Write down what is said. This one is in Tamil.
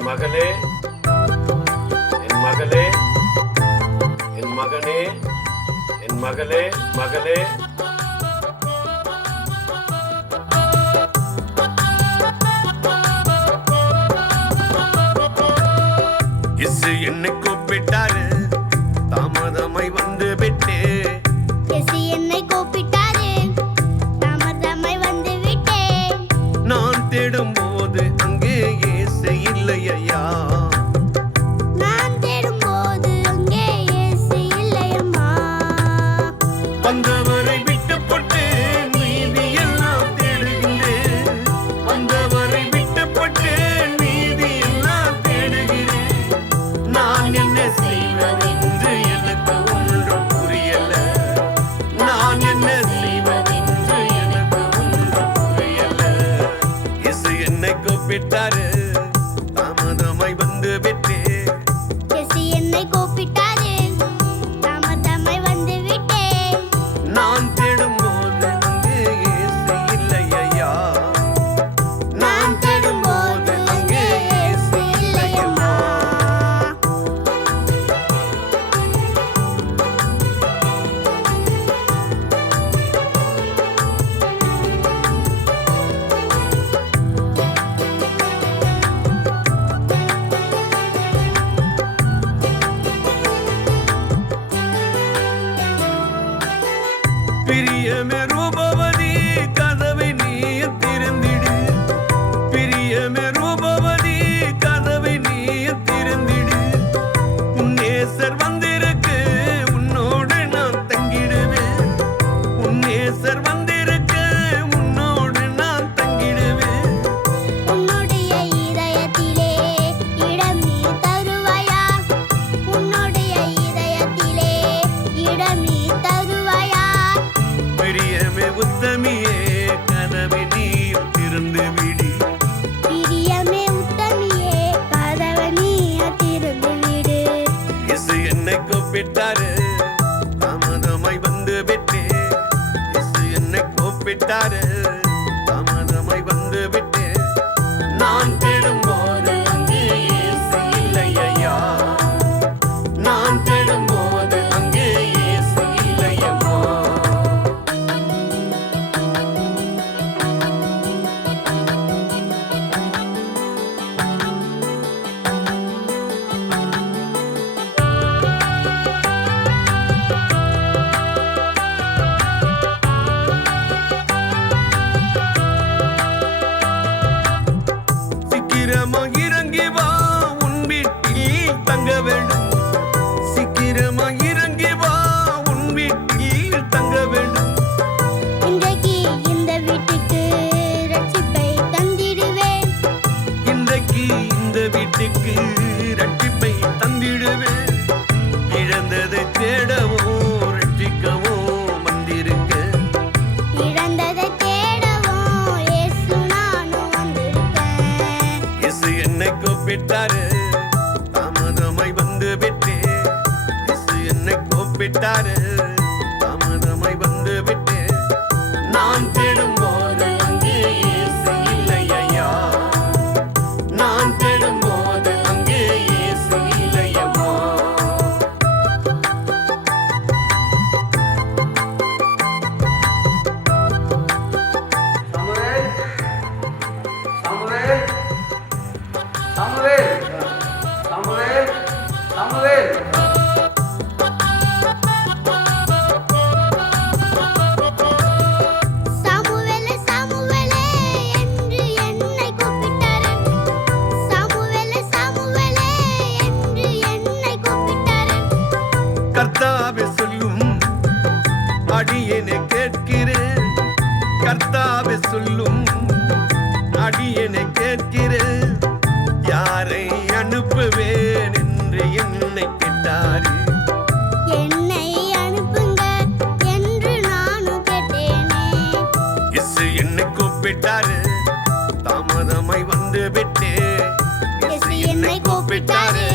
என் மகளே என் மகளே என் மகனே என் மகளே மகளே. தாமதமாய் வந்து விட்டு Yemiru ba that is. உனக்கு இரட்டிப்பை தந்திடுவேன். இழந்ததை தேடவோ இரட்டிக்கவோ வந்திருக்க. இழந்ததை தேடவோ இயேசு நானும் வந்திருக்கேன். இயேசு என்னை கூப்பிட்டாரு தாமதமாய் வந்து விட்டு என்னை கூப்பிட்டாரு Hey! கூப்பிட்டாரு. தாமதமாய் வந்து விட்டு என்னை கூப்பிட்டாரு?